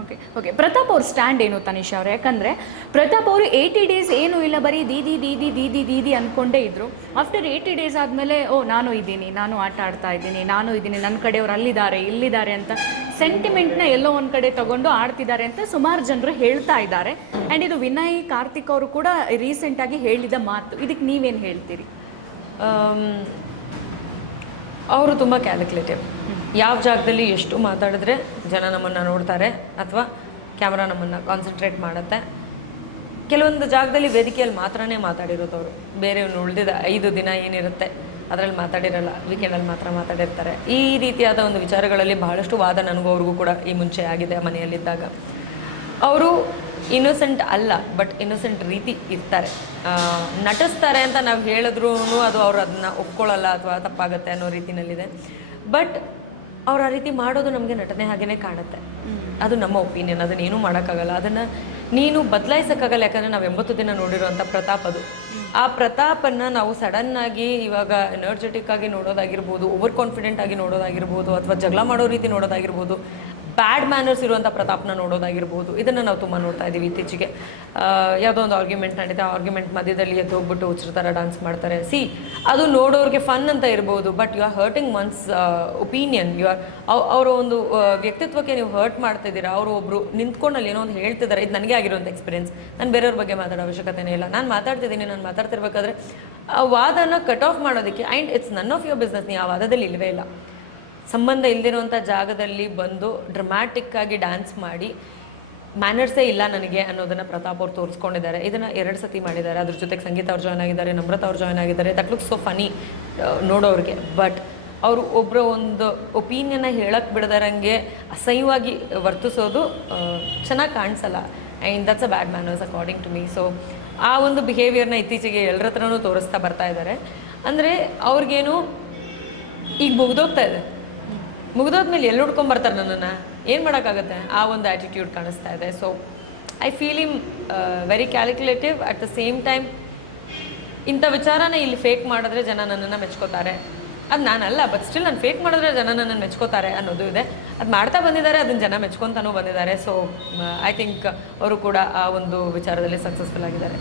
Okay okay Pratap ಅವ್ರ stand ಏನು ತನಿಷಾ ಅವ್ರೆ? ಯಾಕಂದರೆ ಪ್ರತಾಪ್ ಅವರು 80 ಡೇಸ್ ಏನೂ ಇಲ್ಲ, ಬರೀ ದೀದಿ ದೀದಿ ದೀದಿ ದೀದಿ ಅಂದ್ಕೊಂಡೇ ಇದ್ದರು. ಆಫ್ಟರ್ 80 ಡೇಸ್ ಆದಮೇಲೆ ನಾನು ಇದ್ದೀನಿ, ನಾನು ಆಟ ಆಡ್ತಾ ಇದ್ದೀನಿ, ನಾನು ಇದ್ದೀನಿ, ನನ್ನ ಕಡೆಯವ್ರು ಅಲ್ಲಿದ್ದಾರೆ ಇಲ್ಲಿದ್ದಾರೆ ಅಂತ ಸೆಂಟಿಮೆಂಟ್ನ ಎಲ್ಲೋ ಒಂದು ಕಡೆ ತಗೊಂಡು ಆಡ್ತಿದ್ದಾರೆ ಅಂತ ಸುಮಾರು ಜನರು ಹೇಳ್ತಾ ಇದ್ದಾರೆ. ಆ್ಯಂಡ್ ಇದು ವಿನಯ್ ಕಾರ್ತಿಕ್ ಅವರು ಕೂಡ ರೀಸೆಂಟಾಗಿ ಹೇಳಿದ ಮಾತು. ಇದಕ್ಕೆ ನೀವೇನು ಹೇಳ್ತೀರಿ? ಅವರು ತುಂಬ ಕ್ಯಾಲ್ಕುಲೇಟಿವ್. ಯಾವ ಜಾಗದಲ್ಲಿ ಎಷ್ಟು ಮಾತಾಡಿದ್ರೆ ಜನ ನಮ್ಮನ್ನು ನೋಡ್ತಾರೆ ಅಥವಾ ಕ್ಯಾಮ್ರಾ ನಮ್ಮನ್ನು ಕಾನ್ಸಂಟ್ರೇಟ್ ಮಾಡುತ್ತೆ. ಕೆಲವೊಂದು ಜಾಗದಲ್ಲಿ ವೇದಿಕೆಯಲ್ಲಿ ಮಾತ್ರನೇ ಮಾತಾಡಿರೋದು ಅವರು, ಬೇರೆ ಉಳಿದಿದ್ದ 5 ದಿನ ಏನಿರುತ್ತೆ ಅದರಲ್ಲಿ ಮಾತಾಡಿರಲ್ಲ, ವೀಕೆಂಡಲ್ಲಿ ಮಾತ್ರ ಮಾತಾಡಿರ್ತಾರೆ. ಈ ರೀತಿಯಾದ ಒಂದು ವಿಚಾರಗಳಲ್ಲಿ ಬಹಳಷ್ಟು ವಾದ ನನಗೂ ಅವ್ರಿಗೂ ಕೂಡ ಈ ಮುಂಚೆ ಆಗಿದೆ ಮನೆಯಲ್ಲಿದ್ದಾಗ. ಅವರು ಇನ್ನೋಸೆಂಟ್ ಅಲ್ಲ, ಬಟ್ ಇನ್ನೋಸೆಂಟ್ ರೀತಿ ಇರ್ತಾರೆ. ನಟಿಸ್ತಾರೆ ಅಂತ ನಾವು ಹೇಳಿದ್ರೂ ಅದು ಅವ್ರು ಅದನ್ನ ಒಪ್ಕೊಳ್ಳಲ್ಲ ಅಥವಾ ತಪ್ಪಾಗುತ್ತೆ ಅನ್ನೋ ರೀತಿಯಲ್ಲಿದೆ. ಬಟ್ ಅವ್ರು ಆ ರೀತಿ ಮಾಡೋದು ನಮಗೆ ನಟನೆ ಹಾಗೇ ಕಾಣುತ್ತೆ. ಅದು ನಮ್ಮ ಒಪಿನಿಯನ್, ಅದನ್ನೇನೂ ಮಾಡೋಕ್ಕಾಗಲ್ಲ, ಅದನ್ನು ನೀನು ಬದಲಾಯಿಸೋಕ್ಕಾಗಲ್ಲ. ಯಾಕಂದರೆ ನಾವು 80 ದಿನ ನೋಡಿರೋಂಥ ಪ್ರತಾಪ್ ಅದು. ಆ ಪ್ರತಾಪನ್ನು ನಾವು ಸಡನ್ನಾಗಿ ಇವಾಗ ಎನರ್ಜೆಟಿಕ್ ಆಗಿ ನೋಡೋದಾಗಿರ್ಬೋದು, ಓವರ್ ಕಾನ್ಫಿಡೆಂಟ್ ಆಗಿ ನೋಡೋದಾಗಿರ್ಬೋದು, ಅಥವಾ ಜಗಳ ಮಾಡೋ ರೀತಿ ನೋಡೋದಾಗಿರ್ಬೋದು, ಬ್ಯಾಡ್ ಮ್ಯಾನರ್ಸ್ ಇರುವಂಥ ಪ್ರತಾಪ್ನ ನೋಡೋದಾಗಿರ್ಬೋದು, ಇದನ್ನು ನಾವು ತುಂಬ ನೋಡ್ತಾ ಇದ್ದೀವಿ ಇತ್ತೀಚೆಗೆ. ಯಾವುದೋ ಒಂದು ಆರ್ಗ್ಯುಮೆಂಟ್ ನಡೀತಾ, ಆರ್ಗ್ಯುಮೆಂಟ್ ಮಧ್ಯದಲ್ಲಿ ಎದ್ದು ಹೋಗ್ಬಿಟ್ಟು ಹುಚ್ಚರ ಥರ ಡಾನ್ಸ್ ಮಾಡ್ತಾರೆ. ಅದು ನೋಡೋರಿಗೆ ಫನ್ ಅಂತ ಇರ್ಬೋದು, but you are hurting one's opinion. ಅವರ ಒಂದು ವ್ಯಕ್ತಿತ್ವಕ್ಕೆ ನೀವು ಹರ್ಟ್ ಮಾಡ್ತಿದ್ದೀರಾ. ಅವರು ಒಬ್ಬರು ನಿಂತ್ಕೊಂಡಲ್ಲಿ ಏನೋ ಒಂದು ಹೇಳ್ತಿದ್ದಾರೆ. ಇದು ನನಗೆ ಆಗಿರೋಂಥ ಎಕ್ಸ್ಪೀರಿಯನ್ಸ್. ನಾನು ಬೇರೆಯವ್ರ ಬಗ್ಗೆ ಮಾತಾಡೋ ಅವಶ್ಯಕತೆನೇ ಇಲ್ಲ. ನಾನು ಮಾತಾಡ್ತಿದ್ದೀನಿ, ನಾನು ಮಾತಾಡ್ತಿರ್ಬೇಕಾದ್ರೆ ಆ ವಾದನ ಕಟ್ ಆಫ್ ಮಾಡೋದಕ್ಕೆ, and it's none of your business. ನೀವು ಆ ವಾದದಲ್ಲಿ ಇಲ್ಲವೇ ಇಲ್ಲ. ಸಂಬಂಧ ಇಲ್ದಿರುವಂಥ ಜಾಗದಲ್ಲಿ ಬಂದು ಡ್ರಮ್ಯಾಟಿಕ್ಕಾಗಿ ಡ್ಯಾನ್ಸ್ ಮಾಡಿ ಮ್ಯಾನರ್ಸೇ ಇಲ್ಲ ನನಗೆ ಅನ್ನೋದನ್ನು ಪ್ರತಾಪ್ ಅವ್ರು ತೋರಿಸ್ಕೊಂಡಿದ್ದಾರೆ. ಇದನ್ನು 2 ಸತಿ ಮಾಡಿದ್ದಾರೆ. ಅದ್ರ ಜೊತೆಗೆ ಸಂಗೀತ ಅವ್ರು ಜಾಯ್ನ್ ಆಗಿದ್ದಾರೆ, ನಮ್ರತಾ ಅವ್ರು ಜಾಯ್ನ್ ಆಗಿದ್ದಾರೆ. ದಟ್ ಲುಕ್ಸ್ ಸೋ ಫನಿ ನೋಡೋರಿಗೆ. ಬಟ್ ಅವರು ಒಬ್ಬರ ಒಂದು ಒಪಿನಿಯನ್ನ ಹೇಳಕ್ಕೆ ಬಿಡದಾರಂಗೆ ಅಸಹ್ಯವಾಗಿ ವರ್ತಿಸೋದು ಚೆನ್ನಾಗಿ ಕಾಣಿಸಲ್ಲ. And that's a bad manners according to me. So ಆ ಒಂದು ಬಿಹೇವಿಯರ್ನ ಇತ್ತೀಚೆಗೆ ಎಲ್ಲರ ಹತ್ರನೂ ತೋರಿಸ್ತಾ ಬರ್ತಾ ಇದ್ದಾರೆ. ಅಂದರೆ ಅವ್ರಿಗೇನು ಈಗ ಮುಗಿದೋಗ್ತಾ ಇದೆ, ಮುಗಿದೋದ್ಮೇಲೆ ಎಲ್ಲಿ ಹುಡ್ಕೊಂಬರ್ತಾರೆ ನನ್ನನ್ನು, ಏನು ಮಾಡೋಕ್ಕಾಗತ್ತೆ? ಆ ಒಂದು ಆ್ಯಟಿಟ್ಯೂಡ್ ಕಾಣಿಸ್ತಾ ಇದೆ. So I feel him very calculative. At the same time ಇಂಥ ವಿಚಾರನ ಇಲ್ಲಿ ಫೇಕ್ ಮಾಡಿದ್ರೆ ಜನ ನನ್ನನ್ನು ಮೆಚ್ಕೋತಾರೆ. ಅದು ನಾನಲ್ಲ, ಬಟ್ ಸ್ಟಿಲ್ ನಾನು ಫೇಕ್ ಮಾಡಿದ್ರೆ ಜನ ನನ್ನನ್ನು ಮೆಚ್ಕೋತಾರೆ ಅನ್ನೋದು ಇದೆ. ಅದು ಮಾಡ್ತಾ ಬಂದಿದ್ದಾರೆ, ಅದನ್ನು ಜನ ಮೆಚ್ಕೊತಾನೂ ಬಂದಿದ್ದಾರೆ. ಸೊ ಐ ಥಿಂಕ್ ಅವರು ಕೂಡ ಆ ಒಂದು ವಿಚಾರದಲ್ಲಿ ಸಕ್ಸಸ್ಫುಲ್ ಆಗಿದ್ದಾರೆ.